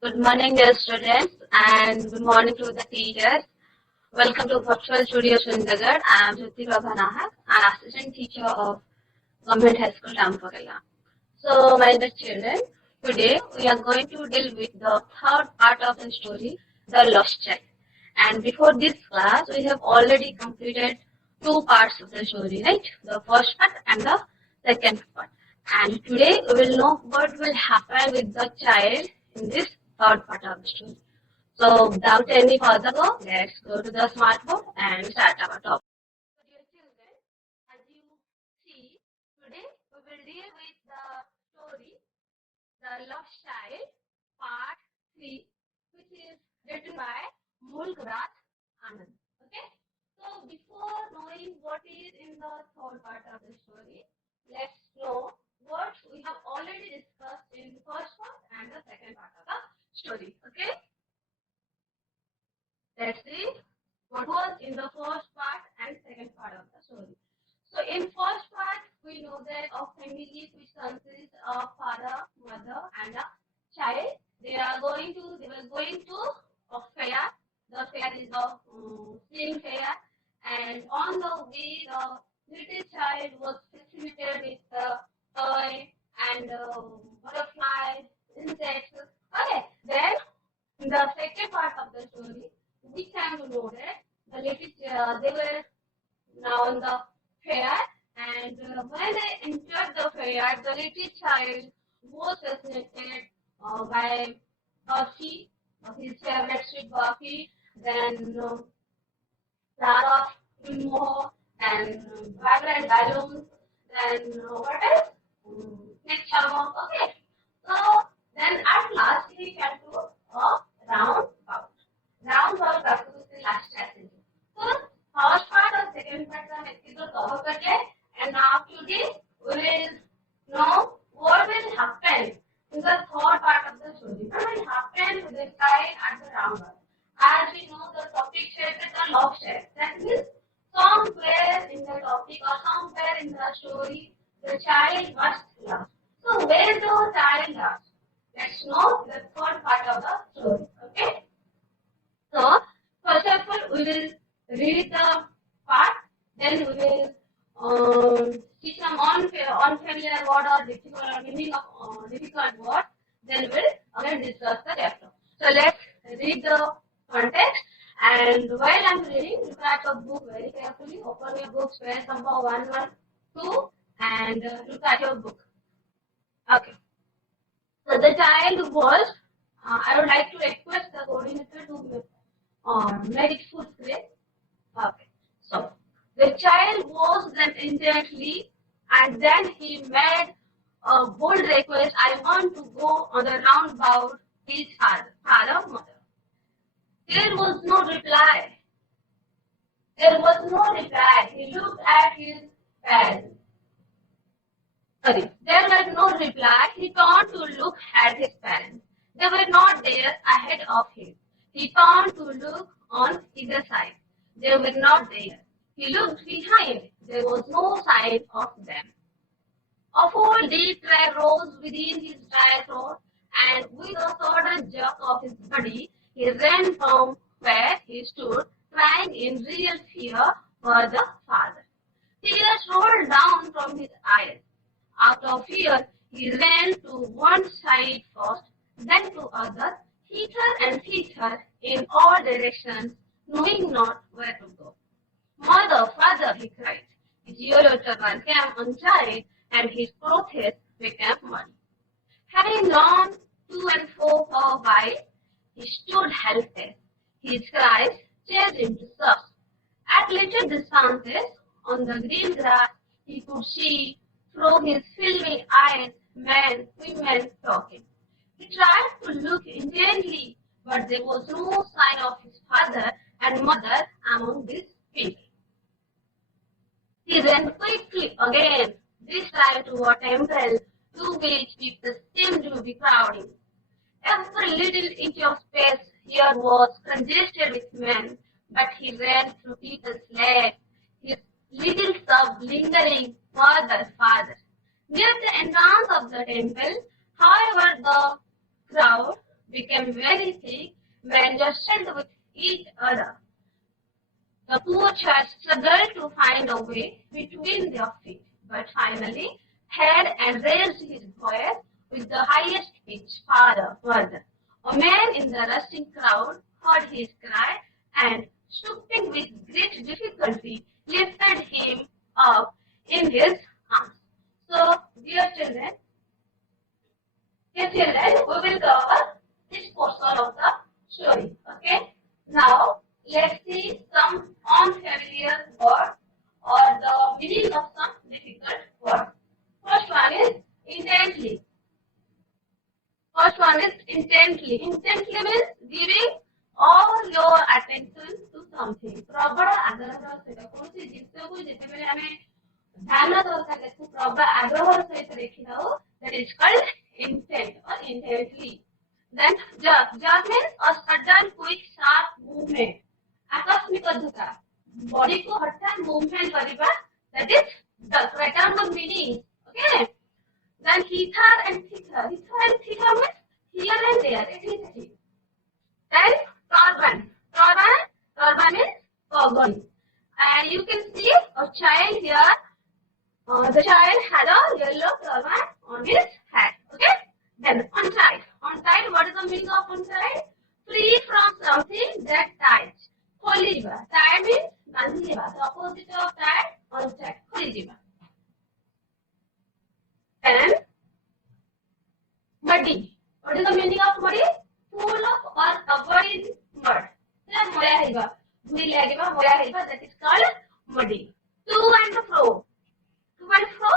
Good morning, dear students, and good morning to the teachers. Welcome to Virtual Studio Srindagar. I am Teacher-Jyotiprava Nahak, an assistant teacher of Government High School, Rampagala. So, my dear children, today we are going to deal with the third part of the story, The Lost Child. And before this class, we have already completed two parts of the story, right? The first part and the second part. And today we will know what will happen with the child in this third part of the story. So without any further go, let's go to the smart board and start our topic. So dear children, as you see, today we will deal with the story The Lost Child, Part 3, which is written by Mulgrat Anand. Okay? So before knowing what is in the third part of the story, let's know what we have already discussed in the first part and the second part of the story. Okay? Let's see what was in the first part and second part of the story. So in first part, we know that a family which consists of father, mother, and a child. They were going to a fair. The fair is a sling fair, and on the way, the little child was fascinated with the toy and butterflies, insects. Okay, then in the second part of the story, we can know that the little they were now in the fair, and when they entered the fair, the little child was fascinated by Buffy, his favorite sweet Buffy, then Lara Primo, and vibrant balloons, then what else? Next album, okay. So then at last he came to a roundabout. Roundabout after the last lesson. So first part or second part का व्यक्ति को cover कर ले, and now today we will know what will happen in the third part of the story. What will happen with the child at the roundabout? As we know, the topic says that the love share. That means somewhere in the topic or somewhere in the story, the child must love. So where the child loves? Let's know the third part of the story. Okay. So first of all, we will read the part. Then we will see some unfamiliar word or difficult or meaning of difficult word. Then we will again discuss the chapter. So let's read the context. And while I'm reading, look at your book very carefully. Open your books, page number 112, and look at your book. Okay. So the child was, I would like to request the coordinator to make it full screen. Okay. So the child was then intently, and then he made a bold request. I want to go on the roundabout with father, mother. There was no reply. There was no reply. He looked at his parents. Sorry, there was no reply. He turned to look at his parents. They were not there ahead of him. He turned to look on either side. They were not there. He looked behind. There was no sign of them. A full deep cry rose within his dry throat, and with a sudden jerk of his body, he ran from where he stood, crying in real fear for the father. Tears rolled down from his eyes. Out of fear, he ran to one side first, then to other, hither and thither in all directions, knowing not where to go. Mother, father, he cried. His yellow turban came untied, and his clothes became muddy. Having gone to and fro for a while, he stood helpless. His cries changed into sobs. At little distances, on the green grass, he could see through his filmy eyes men, women talking. He tried to look intently, but there was no sign of his father and mother among these people. He ran quickly again, this time to a temple to which people seemed to be crowding. Every little inch of space here was congested with men, but he ran through people's legs, his little sob lingering further, farther. Near the entrance of the temple, however, the crowd became very thick when jostled with each other. The poor child struggled to find a way between their feet, but finally had and raised his voice with the highest pitch, "Father, Mother." A man in the rushing crowd heard his cry and, stooping with great difficulty, lifted him up in his arms. So, dear children, we will cover this portion of the story. Okay. Now, let's see some unfamiliar words or the meaning of some difficult words. First one is intently. First one is intently. Intently means giving all your attention to something. प्रबल आग्रह सहित कौन जिनस को जितेबेले आमे ध्यान दरकार देखु प्रबल आग्रह सहित देखिनाउ, that is called intent or intently. Then just means a sudden quick sharp movement. आकस्मिक धक्का, body को हठात movement करिबा, that is the correct of meaning. Okay. Then hither and thither. Hither and thither means here and there. Exactly. Then turban. Turban means pagodi. And you can see a child here. The child had a yellow turban on his head. Okay. Then untied. Untied. What is the meaning of untied? Free from something that ties. Kholijiba. Tied means bandhijiba. The opposite of tied, untied. Kholijiba. And muddy. What is the meaning of muddy? Full of or covered in mud. That is called muddy. To and fro. To and fro,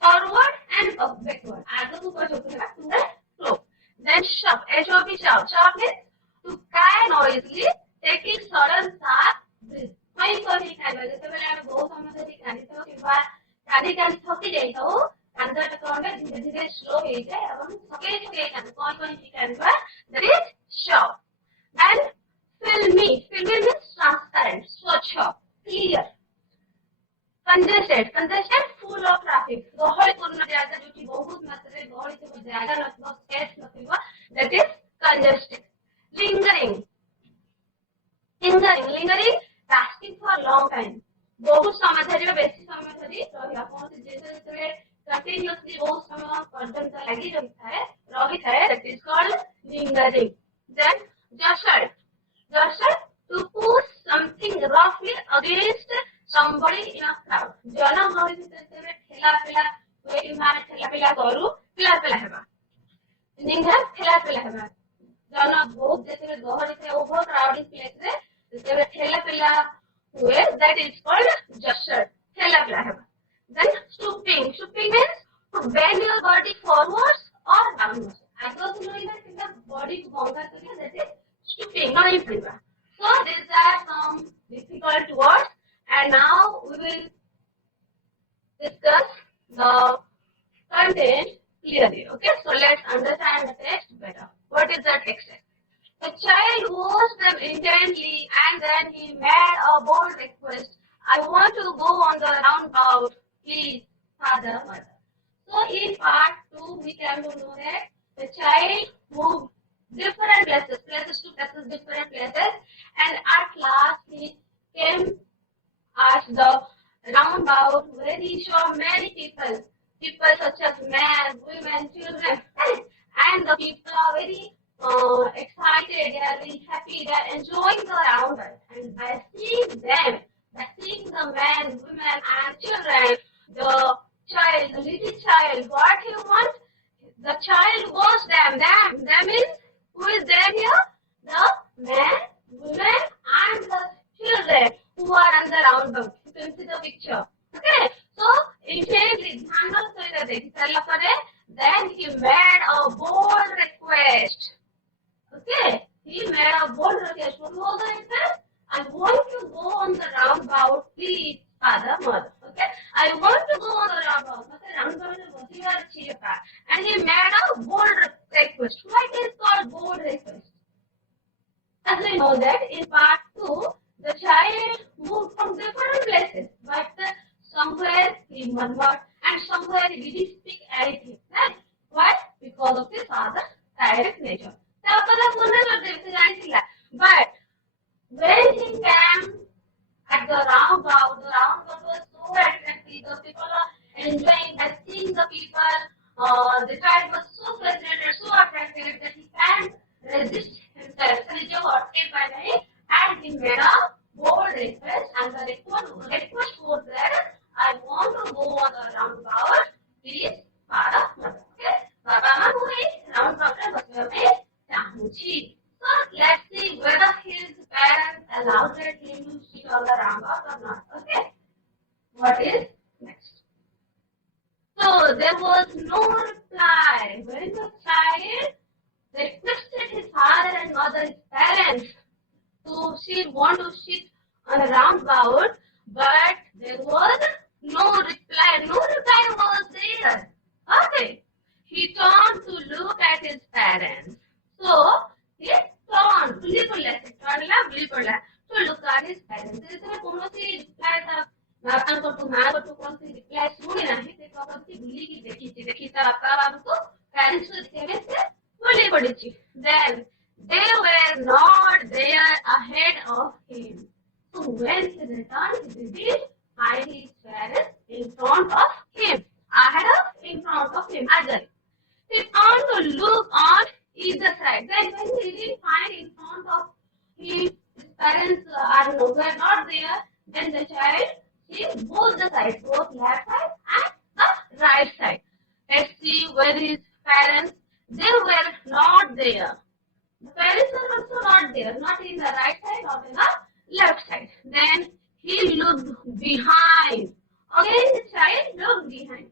forward and backward. To and fro. Then shove. H-O-V, shove. Shove means to cry noisily, taking sudden sharp breath. Why calling खाइबा जेतेबेले आमे बहुत समय धरि कानितो किबा कानी थकी जाइतो कानटा कोंडे धीरे धीरे स्लो हो जाए एवं थके कान कोन कानबा, that is shove. And filmy means transparent, swachh, clear. Congested full of traffic. गहଳି पूर्ण जागा जोटी बहुत मात्रा रे गहଳି सब जागा नथबो, space नथबो, that is congested. Lingering lasting for a long time. बहुत समय धरि बेसी समय धरि रहिया कोन जिंस रे continuously बहुत समय पर्यंत लागि रही थाए, that is called lingering. Then jostle to push something roughly against somebody in a crowd. जन गहଳି भितर ठेला पेला कोइ माने ठेला पेला करू पेला हेबा. निंगा ठेला पेला हेबा. जन बहुत जेते गहଳି थे ओवर क्राउडिंग प्लेस रे जेते ठेला पेला हुए, that is called jostle. ठेला पेला हेबा. Then stooping means to bend your body forwards or downwards. आगो सुनइबा body को बंगा करिया, that is stooping, not improving. So these are some difficult words, and now we will discuss the content clearly. Okay, so let's understand the text better. What is the text? The child watched them intently, and then he made a bold request. I want to go on the roundabout, please, Father, Mother. So in part 2, we can know that the child moved different places to places, different places, and at last he came at the roundabout where he saw many people such as men, women, children, and the people are very excited, they are very happy, they are enjoying the roundabout, and by seeing the men, women, and children, the little child, what he wants? The child wants them. Them means who is there here? The men, women, and the children who are on the roundabout. You can see the picture. Okay. So intently, then he made a bold request. Okay. He made a bold request. What was the request? I want to go on the roundabout, please, Father, Mother. Okay. I want to go on the roundabout. And he made a bold request. Why it is called bold request? As we know that in part 2, the child moved from different places, but somewhere he murmured and somewhere he didn't speak anything. Right? Why? Because of his father's direct nature. But when he came at the roundabout was so attractive. The people are enjoying that seeing the people. The child was so fascinated, so attracted that he can't resist himself. So he and he made a bold request, and the request was that I want to go on the roundabout. Please, Father, Mother. Okay? Baba Ma roundabout में चाहूँगी. So let's see whether his parents allowed him to sit on the roundabout or not. Okay. What is next? So there was no reply when the child requested his father and mother, his parents, to want to sit on a roundabout, but there was no reply. No reply was there. Okay. He turned to look at his parents. So he turned to look at his parents. ଯେତେବେଳେ କୌଣସି reply ତା ବାପାଙ୍କଠୁ ମାଆଙ୍କଠୁ କୌଣସି reply ଶୁଣି ନାହିଁ ସେ କଣ କରିଛି ବୁଲିକି ଦେଖିଛି ତା ବାପା ବାବୁଙ୍କୁ parents ଦେଖିବା ପାଇଁ ସେ ବୁଲି ପଡିଛି. Then they were not there ahead of him. So when he returned, he did find his parents in front of him. In front of him. Again. He turned to look on either side. Then when he didn't find in front of him, his parents were not there, then the child sees both the sides, both left side and the right side. Let's see where his parents, they were not there. The parents were also not there, not in the right side, not in the left side. Then he looked behind. Again the child looked behind.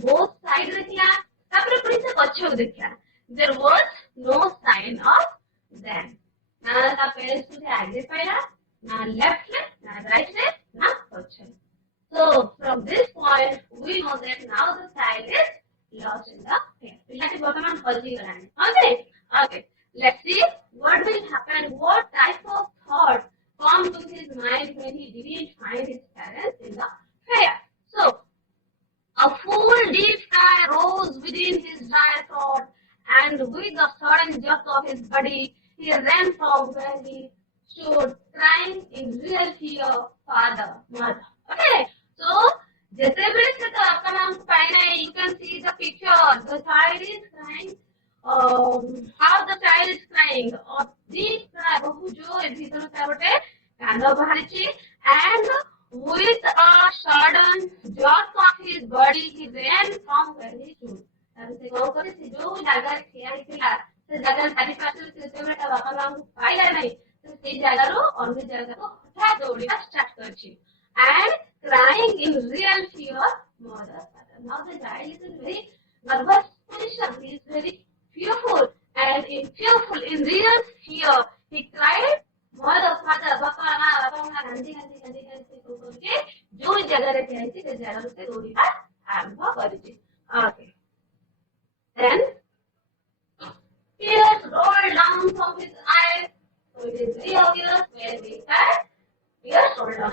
Both sides there was no sign of them. Now the parents to now left leg, now right leg, now pachhe. So from this point we know that now the child is lost in the hair. Okay. Let's see what will happen. What type of thought come to his mind when he didn't find his parents in the hair? So a full deep sigh rose within his dry throat, and with a sudden jerk of his body, he ran from where he stood, crying in real fear, Father, Mother. Okay, so you can see the picture. The child is crying. How the child is crying? Deep cry, and with a sudden jerk of his body, he ran from where he stood. And crying in real fear, Mother, Father. Now the child is in very nervous position. He is very fearful, and in real fear, he cried, Mother, Father, Papa, Mama, Gandhi, जो जगह रहते हैं इसी जगह से दौड़ीबा आरंभ करिछि. Okay. Then tears rolled down from his eyes. So it is very obvious when we said tears rolled down.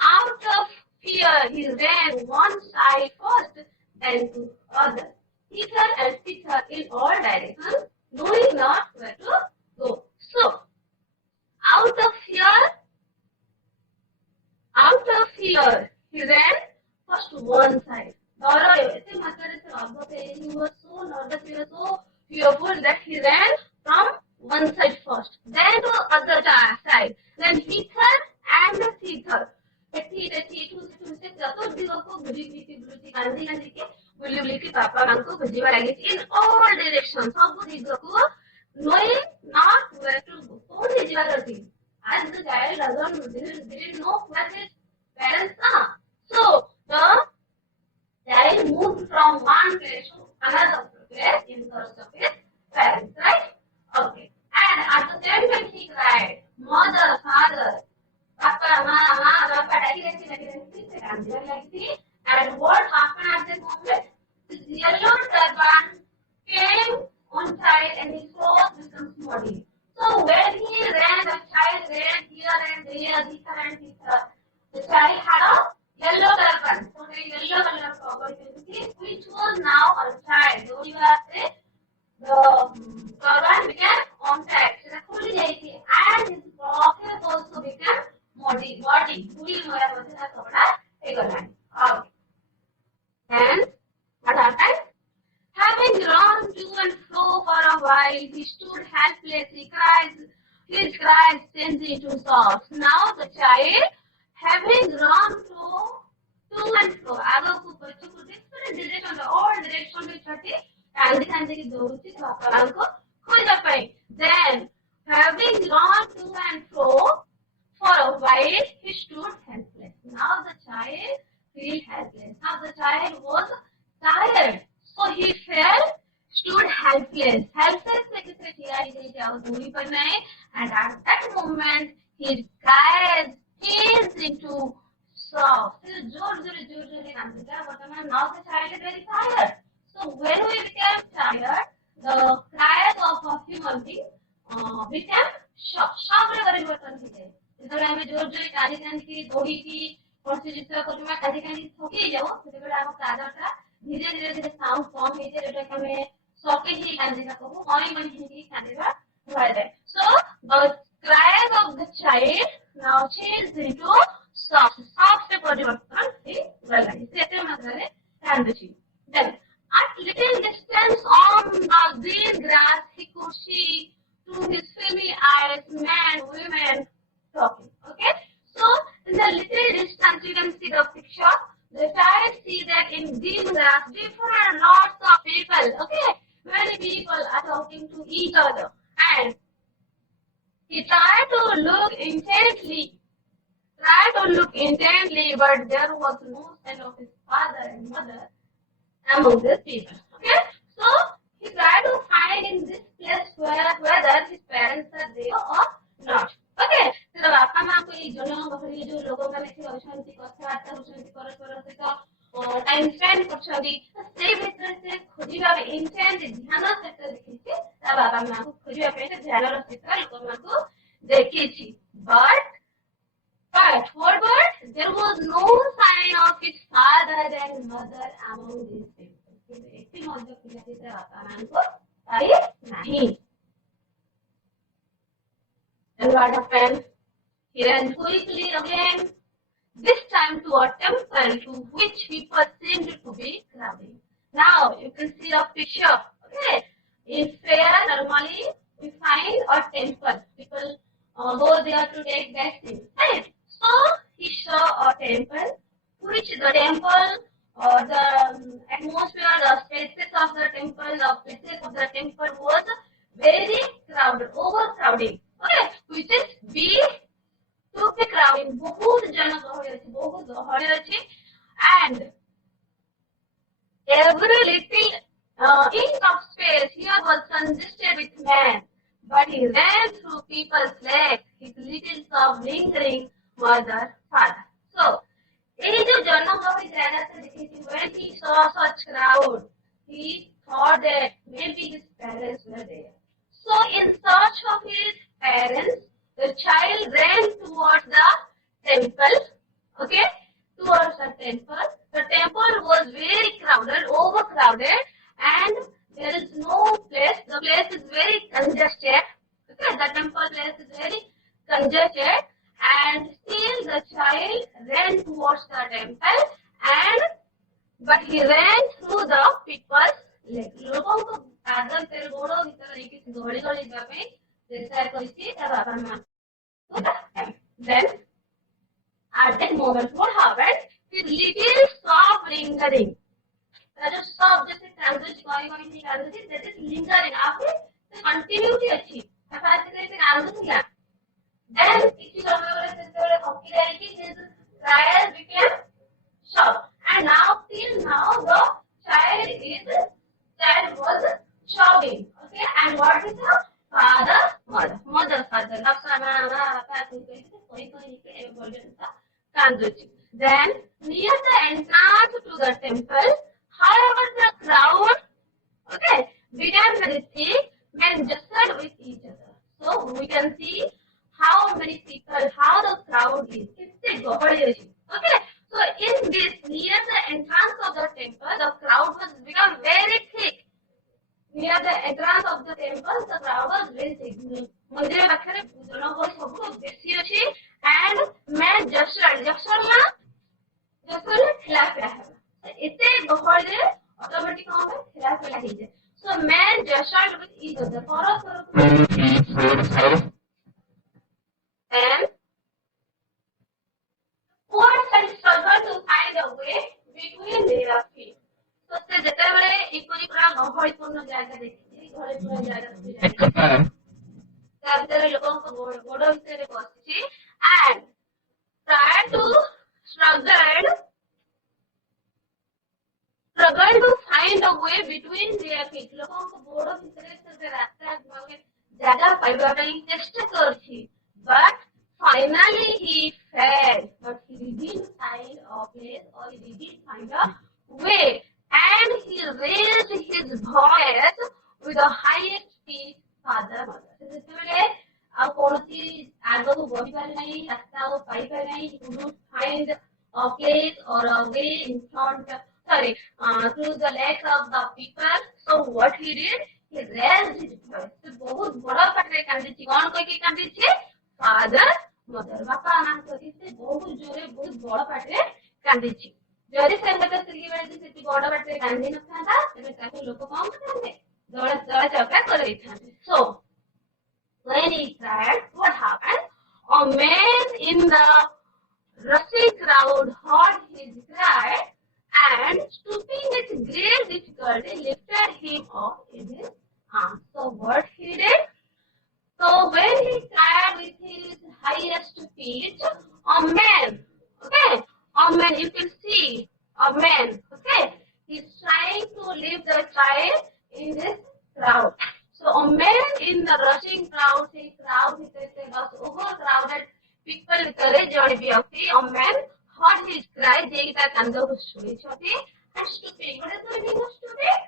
Out of fear, he ran one side first, then to other, hither and thither in all directions, knowing not where to go. So out of fear, he ran first to one side. He was so nervous, he was so fearful that he ran from one side first, then to other side, then hither and thither. In all directions, knowing not where to go. As the child didn't know where his parents are. So the child moved from one place to another place in search of his parents, right? Okay. And at the same time he cried, Mother, Father, Papa, Mama, Papa, and what happened at this moment? This yellow turban came on child and his clothes became muddy. So when he ran, the child ran here and there, the child had a yellow turban, so a yellow color cover, which was now a child. So you are he stood helpless. His cries changed into sobs. Now the child, having run to and fro, आगକୁ पछକୁ different direction, all direction में छठी कांदी की दौड़ुची बापा को खोजा पाई. Then, having run to and fro for a while, he stood helpless. Now the child feel helpless. Now the child was tired, so he stood helpless. Helpless like and at that moment his cries changed into sobs. Now the child is very tired. So when we became tired, the cries of a human being became shock. Shock रे परिवर्तन होते हैं. जेତେବେଳେ ଆମେ जोर जोर कांदी कांदी दौड़ीकी कौनसी जिनिस करूँ कांदी कांदी थकी जाओ ସେତେବେଳେ ଆମ କାଦଟା धीरे धीरे साउंड कम ହେଇଯାଏ ଯୋଉଟା କି ଆମେ ସକେ ହିଁ କାନ୍ଦିବା କହୁ ମଣି ମଣି ହେଇକି କାନ୍ଦିବା ଧରାଯାଏ. So the cries of the child now changed into sobs. Sobs ରେ ପରିବର୍ତ୍ତନ ହେଇଗଲାଣି. ସେ ଏତେ ମାତ୍ରାରେ କାନ୍ଦୁଛି. Then at little distance on the green grass he could see through his filmy eyes men, women talking. Okay, so in the little distance you can see the picture. The child see that in green grass different lots of people. Okay, many people are talking to each other, and he tried to look intently, but there was no sign of his father and mother among these people. Okay, so he tried to find in this place whether his parents are there or not. Okay, so बापा माँ को एक जन गहरी जो लोग माने से अछंती कथाबार्ता होछंती परस्पर सहित टाइम स्पेंड करछंती से भितर से खोजिबा इंटेंट ध्यान सहित देखिछि ता बापा माँ को खोजिबा पे ध्यान सहित लोक माँ को देखिछि. But there was no sign of his father and mother among these people. एक मध्य पिलाटी ता बापा माँ को पाई नहीं. And what happened? He ran quickly again, this time to a temple to which people seemed to be crowding. Now you can see a picture. Okay, in fair normally we find a temple. People go there to take blessings, right? So he saw a temple, which the temple or the atmosphere, the spaces of the temple was very crowded, overcrowding. Okay, which is big to be crowding. बहुत गहरे अछि, and every little inch of space here was congested with men. But he ran through people's legs, his little sob lingering mother, father. So, ये जो जनगहरी जायगा से देखिए, when he saw such crowd, he thought that maybe his parents were there. So, in search of his parents, the child ran towards the temple. Okay, towards the temple. The temple was very crowded, overcrowded, and there is no place. The place is very congested. Okay, the temple place is very congested, and still the child ran towards the temple, but he ran through the people's legs. लोगों को आदर तेरे गोड़ों की तरह एक गोड़ी जापे जैसा कोई ता बाबा माँ. Then at that moment what happened? His little sob lingering. जो sob जैसे कांदुची कोई कांदुची that is lingering. आपने continuity अच्छी. ऐसा कैसे कांदुची क्या? Then इसी समय वाले hockey Likee his cries became shock. And now till now the child was sobbing. Okay, and what is the father, mother, father. Then near the entrance to the temple, however the crowd, okay, began to receive men jostled with each other. So we can see how many people, how the crowd is. Okay, so in this, near the entrance of the temple, the crowd was become very thick. Near the entrance of the temple, the crowd was very thick. मंदिर पाखरे जनगहरी सब बेसी अछि, and men jostled ठेलाफेला है. एते गहरी रे automatic हम ठेलाफेला हे जाय. So men jostled with each other. परस्पर And what had struggled to find a way between their feet. So ସେ ଯେତେବେଳେ ଏପରି ପୁରା ଗହଳିପୂର୍ଣ୍ଣ ଜାଗା ଦେଖିଛି, ଗହଳିପୂର୍ଣ୍ଣ ଜାଗାକୁ ଯାଇଛି, ତା ଭିତରେ ଲୋକଙ୍କ ଗୋଡ ଭିତରେ ବସିଛି and try to struggle to find a way between their feet. ଲୋକଙ୍କ ଗୋଡ ଭିତରେ ସେ ରାସ୍ତା ଜାଗା ପାଇବା ପାଇଁ ଚେଷ୍ଟା କରିଛି, but finally he fell, but he didn't find a place or he didn't find a way, and he raised his voice with the highest pitch, Father, Mother. ଯେତେବେଳେ ଆଉ କୌଣସି ଆଗକୁ ବଢିପାରେ ନାହିଁ, ରାସ୍ତା ଆଉ ପାଇପାରେ ନାହିଁ, he couldn't find a place or a way in front, through the legs of the people. So what he did, he raised his voice. ସେ ବହୁତ ବଡ ପାଟିରେ କାନ୍ଦିଛି, କଣ କହିକି କାନ୍ଦିଛି? Father, Mother. ବାପା ମାଙ୍କ ସେ ବହୁତ ଜୋରେ ବହୁତ ବଡ ପାଟିରେ କାନ୍ଦିଛି। ଯଦି ସେ ଗୋଟେ ସ୍ତ୍ରୀ ବେଳେ ସେଠି ବଡ ପାଟିରେ କାନ୍ଦି ନଥାନ୍ତା, ତେବେ ତାକୁ ଲୋକ କଣ କରିଥାନ୍ତେ? ଦଳା ଚକଟା କରିଦେଇଥାନ୍ତେ। So when he cried, what happened? A man in the rushing crowd heard his cry and stooping with great difficulty lifted him up in his arms. So what he did? So when he cried with his highest pitch, a man, okay, a man, you can see a man, okay, he's trying to lift the child in this crowd. So a man in the rushing crowd, say crowd, was overcrowded people ଭିତରେ ଜଣେ ବ୍ୟକ୍ତି, a man heard his cry, ଯାଇକି ତା କାନ୍ଦକୁ ଶୁଣିଛନ୍ତି, and stooping, what is the meaning of stooping?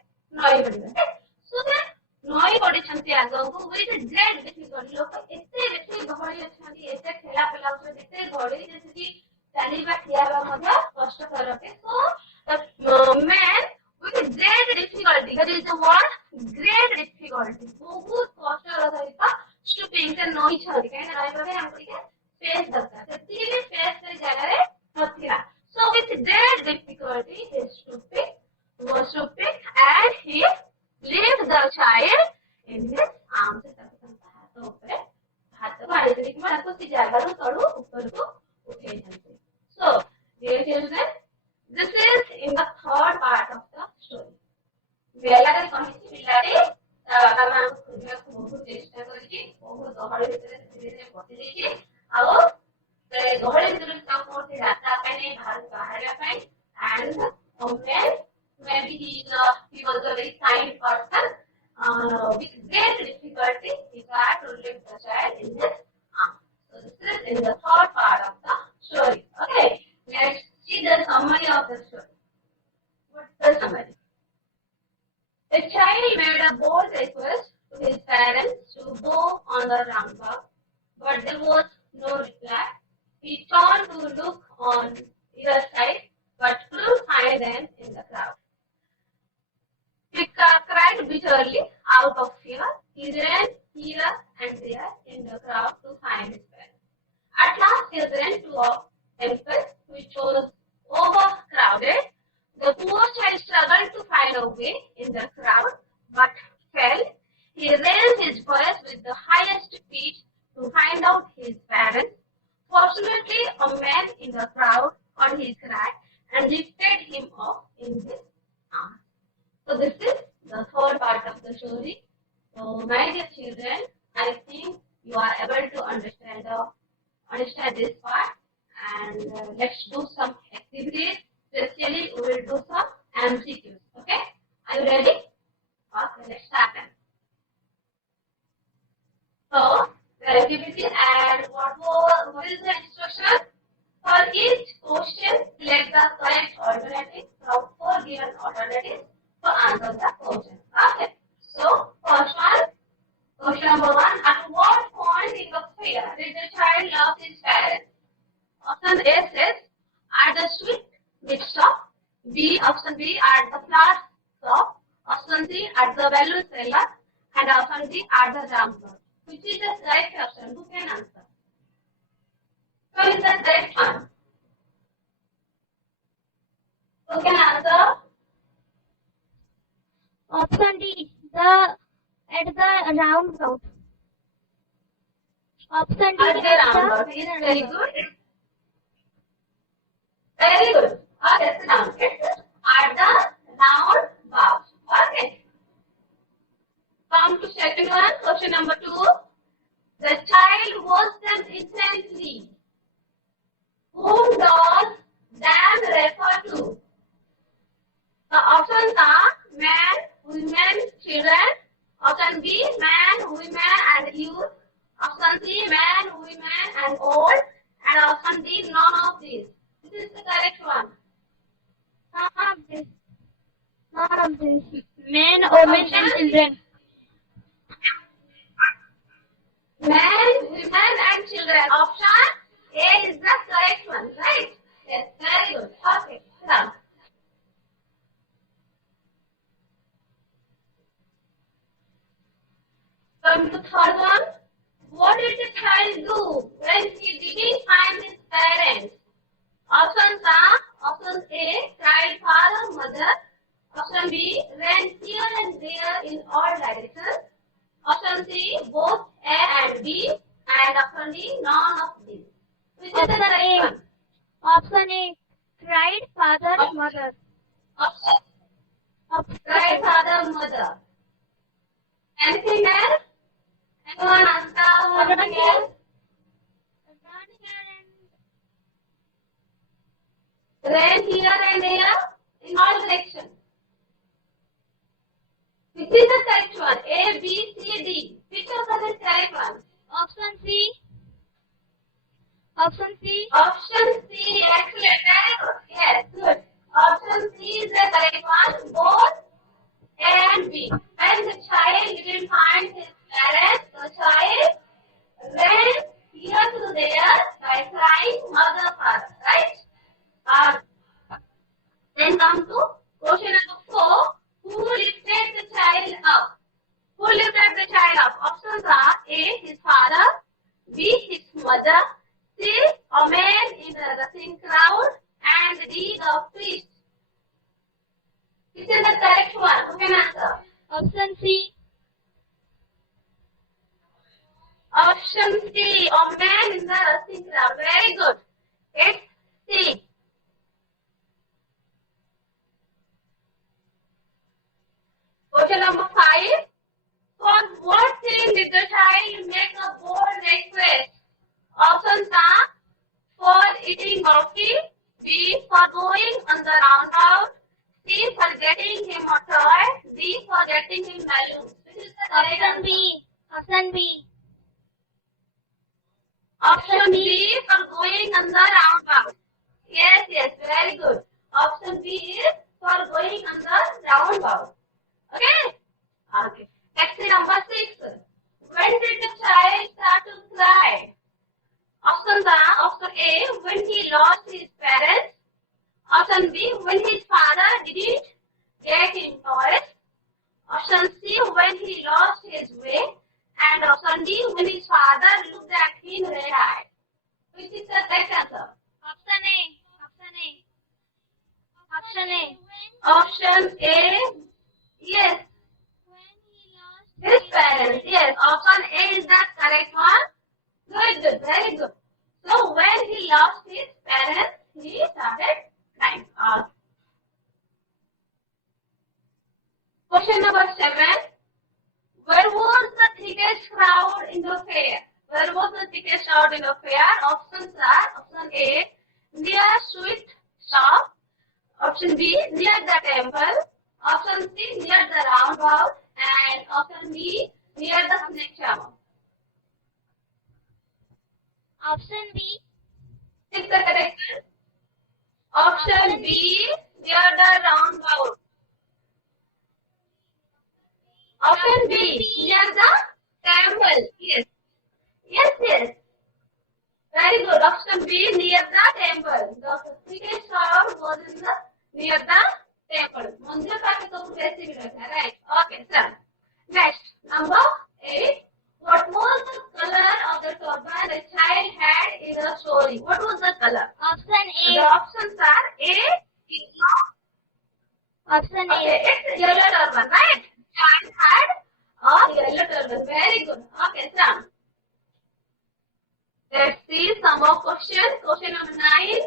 ନଇଁ ପଡିବା. So that ନଈ ପଡିଛନ୍ତି ଆଗକୁ with great difficulty. ଲୋକ ଏତେ ବେଶୀ ଗହଳି ଅଛନ୍ତି, ଏତେ ଠେଲା ପେଲା ଅଛନ୍ତି, ଏତେ ଗହଳି ଯେମିତିକି ଚାଲିବା ଠିଆ ହେବା ମଧ୍ୟ କଷ୍ଟକର ଅଟେ. So the man with great difficulty, that is the word great difficulty, ବହୁତ କଷ୍ଟର ସହିତ stooping, ସେ ନଇଁଛନ୍ତି, କାହିଁକି ରହିବା ପାଇଁ ଆମକୁ ଟିକେ space ଦରକାର, ସେତିକି ବି space ସେ ଜାଗାରେ ନଥିଲା. So with great difficulty he was stooping and he lift the child in his arms. ହାତ ଉପରେ ହାତକୁ ଆଣିଛନ୍ତି କିମ୍ବା ତାକୁ ସେ ଜାଗାରୁ ତଳୁ ଉପରକୁ ଉଠେଇଛନ୍ତି. So dear children, this is in the third part of the story. ବେଲାରେ କହିଛି ପିଲାଟି ତା ବାପା ମାଙ୍କୁ ଖୋଜିବାକୁ ବହୁତ ଚେଷ୍ଟା କରିଛି, ବହୁତ ଗହଳି ଭିତରେ ଧୀରେ ଧୀରେ ପଶିଯାଇଛି, ଆଉ ସେ ଗହଳି ଭିତରେ ତାକୁ କୌଣସି ରାସ୍ତା ପାଇନି ବାହାରିବା ପାଇଁ, and maybe he was a very kind person. With great difficulty, he tried to lift the child in his arms. So this is in the third part of the story. Okay, let's see the summary of the story. What's the summary? The child made a bold request to his parents to go on the roundabout, but there was no reply. He turned to look on either side, but couldn't find them in the crowd. He cried bitterly out of fear. He ran here and there in the crowd to find his parents. At last he ran to a temple which was overcrowded. The poor child struggled to find a way in the crowd, but fell. He raised his voice with the highest pitch to find out his parents. Fortunately, a man in the crowd heard his cry and lifted him up in his arms. So this is the third part of the story. So my dear children, I think you are able to understand this part, and let's do some activities. Especially we will do some MCQs. Okay, are you ready? Okay, let's start then. So the activity, and what is the instruction? For each question, select the correct alternative from 4 given alternatives to answer the question. Okay. So first one, question number 1. At what point in the fair did the child love his parents? Option A says at the sweet meat shop. Option B at the flower shop. Option C at the balloon seller. And option D at the roundabout. Which is the correct option? Who can answer? So is the correct one? Who can answer? Option D, at the roundabout. Option D. At the roundabout. It's very good. Very good. Okay, sit down. It's at the roundabout. Okay. Come to second one. Question number 2. The child was them intently. Whom does them refer to? The options are man, women, children. Option B, man, women and youth. Option C, man, women and old. And option D, none of these. This is the correct one. None of this. None of this. Men, women, and children. Men, women and children. Option A is the correct one, right? Yes, very good. Okay, done. Come to third one. What did the child do when he didn't find his parents? Options are option A, cried father, mother. Option B, ran here and there in all directions. Option C, both A and B. And option D, none of these. Which is the Option correct A. one? Option A. Cried father, mother. Cried father, mother. Anything else? Anyone answer something else? Ran here and there in all directions. Which is the correct one? A, B, C, D. Which of them is correct one? Option C. Option C. Option C. Excellent. Very good. Yes, good. Option C is the correct one. Both A and B. When the child didn't find his parents, the child ran here to there by crying mother, father. Right? Then come to question number 4. Who lifted the child up? Who lifted the child up? Options are A, his father, B, his mother, C, a man in the rushing crowd, and D, the priest. This is the correct one. Who can answer? Option C. Option C, a man in the rushing crowd. Very good. It's C. Question number 5. For what thing did the child make a bold request? Options are for eating coffee, B, for going on the roundabout, C, for getting him a toy, D, for getting him balloons. This is the correct Option answer. B. Option B. Option B, for going on the roundabout. Yes, very good. Option B is for going on the roundabout. Okay? Okay. Next number 6. When did the child start to cry? Options are option A, when he lost his parents. Option B, when his father didn't get him toys. Option C, when he lost his way. And option D, when his father looked at him red-eyed. Which is the correct answer? Option A. Option A. Option A. Option A, yes. His parents, yes. Option A is the correct one. Good, very good. So when he lost his parents, he started crying. Question number 7. Where was the thickest crowd in the fair? Where was the thickest crowd in the fair? Options are option A, near sweet shop. Option B, near the temple. Option C, near the roundabout. And option D, near the snake charmer. Option B. Is the correct one? Option B, near the roundabout. Option B, near the temple. Yes. Yes. Very good. Option B, near the temple. The thickest crowd was in the near the temple. मंदिर काफी तो वैसे भी रहता है, right? Okay, sir. Next, number 8. What was the color of the turban the child had in the story? What was the color? Option A. The options are A, yellow. Option A. Okay, it's yellow turban, right? Child had a yellow turban. Very good. Okay, Sam. Let's see some more questions. Question number 9.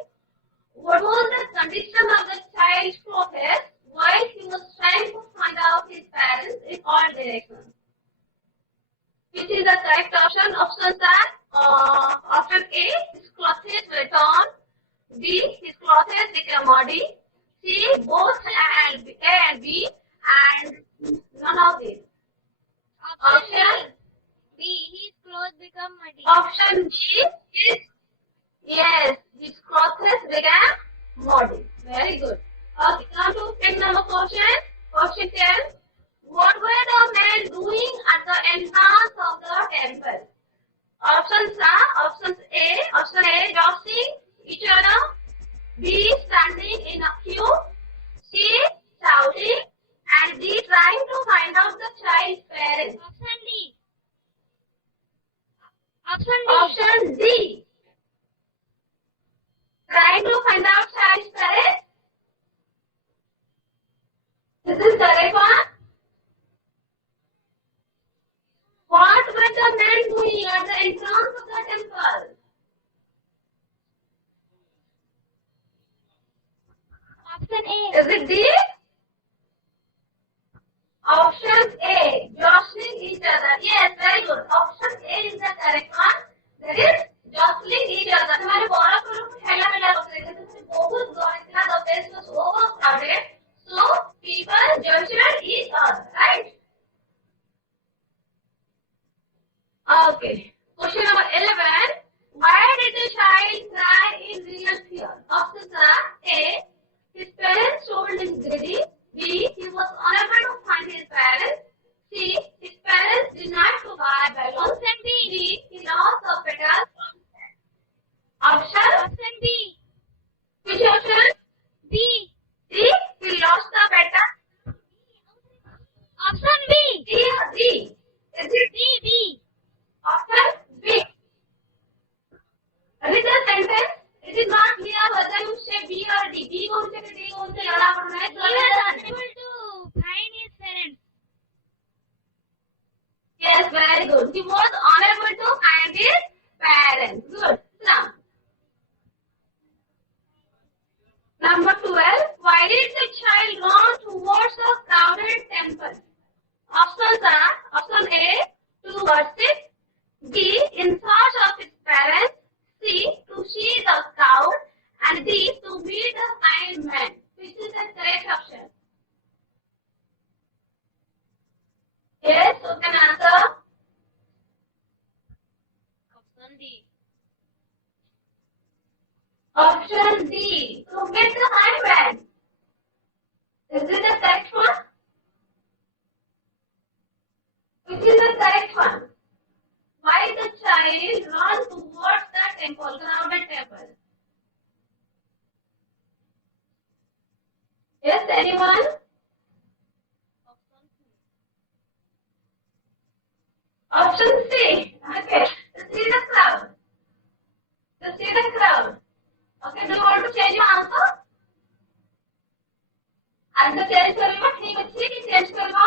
What was the condition of the child's progress while he was trying to find out his parents in all directions? Which is the correct option? Options are option A, his clothes were torn. B, his clothes became muddy. C, both A and B, and none of these. Option B. His clothes become muddy. Option B is yes, his clothes became muddy. Very good. Okay, come to pin number question. Question 10. What were the men doing at the entrance of the temple? Options are options A, jostling each other. B, standing in a queue. C, shouting. And D, trying to find out the child's parents. Option D. Option D. Option D. Trying to find out child's parents. This is correct one. What were the men doing at the entrance of the temple? Option A. Is it D? Option A, jostling each other. Yes, very good. Option A is the correct one. That is jostling each other. हमारे बड़ा group ठेला मेला करते थे तो बहुत गौर इतना the place was overcrowded, so people jostled each other, right? Okay. Question number 11. Why did the child cry in real fear? Options are A, his parents told him greedy. B, he was unable to find his parents. C, his parents denied to buy balloons. Option B. D, he lost the petals. Option Option B. which option? B. D, he lost the petals. Option B. D or D? Is it B. B. option B? Read the sentence. It is not clear whether you say B or D. B कौन से D कौन से लड़ा पड़ना है? He was unable to find his parents. Yes, very good. He was unable to find his parents. Good. Now, number 12. Why did the child run towards a crowded temple? Options are option A, to worship. B, in search of his parents. C, to see the crowd. And D, to meet the kind man. Which is the correct option? Yes, you can answer. Option D. Option D, to meet the kind man. Is it the correct one? Which is the correct one? Why the child run towards the temple, crowded temple? Yes, anyone? Option C. Okay. To see the crowd. To see the crowd. Okay, do you want to change your answer? Answer change करेगा ठीक अच्छी कि change करेगा?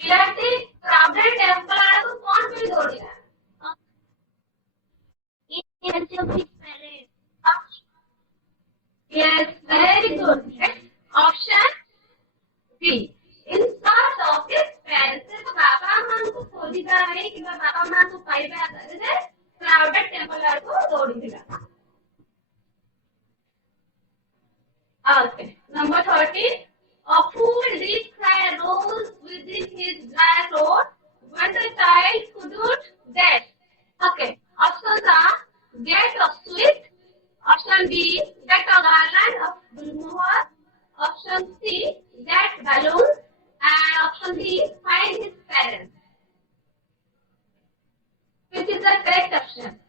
पिलाटी crowded temple आने को कौन भी दौड़ेगा? In search of his parents. Yes, very good. Option B. In search of his parents. तो बाबा माँ को खोजी जा रही कि बाबा माँ को पाइबे आता है crowded temple आने को दौड़ेगा. Okay. Number 13. A full deep cry rose within his dry throat when the child couldn't get. Okay. Options are get a sweet. Option B, get a garland of Gulmohar. Option C, get balloons. And option D, find his parents. Which is the correct option?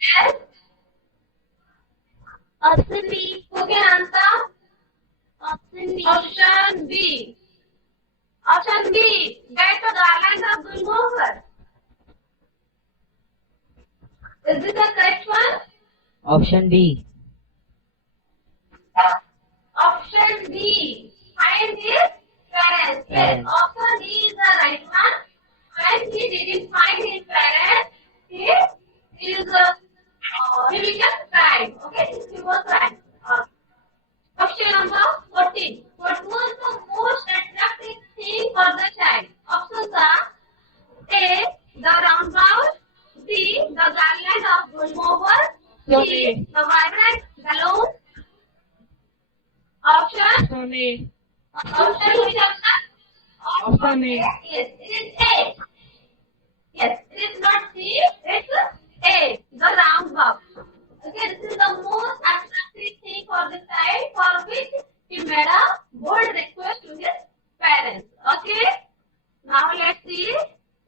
Yes. Option B. Who can answer? Option B. Option B. Option B, get a garland of Gulmohar. Is this the correct one? Option B. Option Option D. Find his parents. Yes, option D is the right one. When he didn't find his parents, he became crying. Okay, he was crying. Question number 14. What was the most attractive thing for the child? Options are A. The roundabout. B. The garland of remover. C. The vibrant balloon. Option. Option which option? Option A. Yes, it is A. Yes, it is not C. It's A. The roundabout. Okay, this is the most attractive thing for the child for which he made a bold request to his parents. Okay, now let's see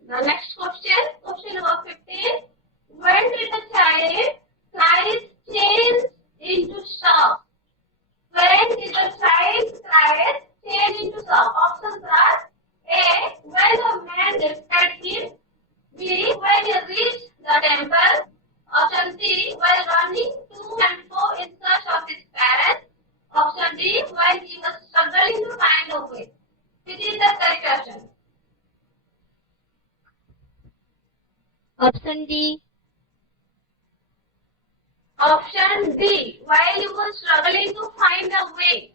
the next question. Question number 15. When did the child cries change into shock? When did the child cries change into shock? Options are A. When the man lifted him. B. When he reached the temple. Option C. While running to and fro in search of his parents. Option D. When he was struggling to find a way. Which is the correct option? Option D. Option D. While he was struggling to find a way.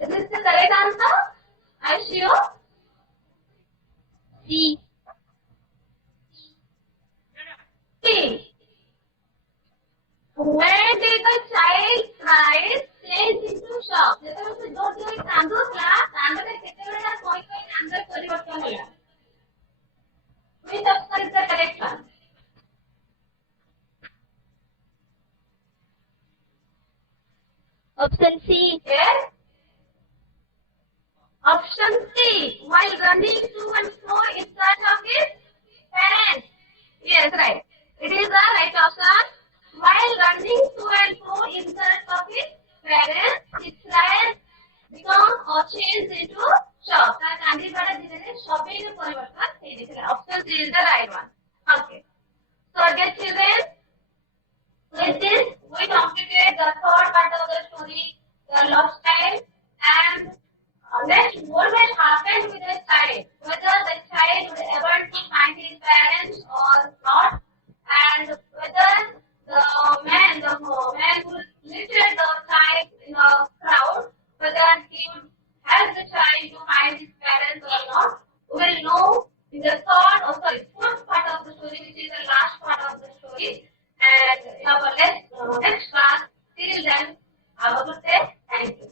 Is this the correct answer? Are you sure? C. C. When did the child cries change into shock? ଯେତେବେଳେ ସେ ଜୋର ଜୋର କାନ୍ଦୁଥିଲା କାନ୍ଦରେ କେତେବେଳେ ତା କହି କହି କାନ୍ଦରେ ପରିବର୍ତ୍ତନ ହେଲା. Which option is the correct one? Option C. Yes. Option C. While running to and fro in search of his parents. Yes, right. It is the right option. While running to and fro in search of his parents, his cries become or change into shock. ତା କାନ୍ଦି ପଡ଼ା ଧୀରେ ସବେଇରେ ପରିବର୍ତ୍ତନ ହେଇଯାଇଥିଲା. Option C is the right one. Okay. So dear children, with this we completed the third part of the story, the lost child, and next what will happen with the child, whether the child will able to find his parents or not, and whether the man who lifted the child in the crowd, whether he would help the child to find his parents or not, we will know in the fourth part of the story, which is the last part of the story, and in our next class. Till then, have a good day. Thank you.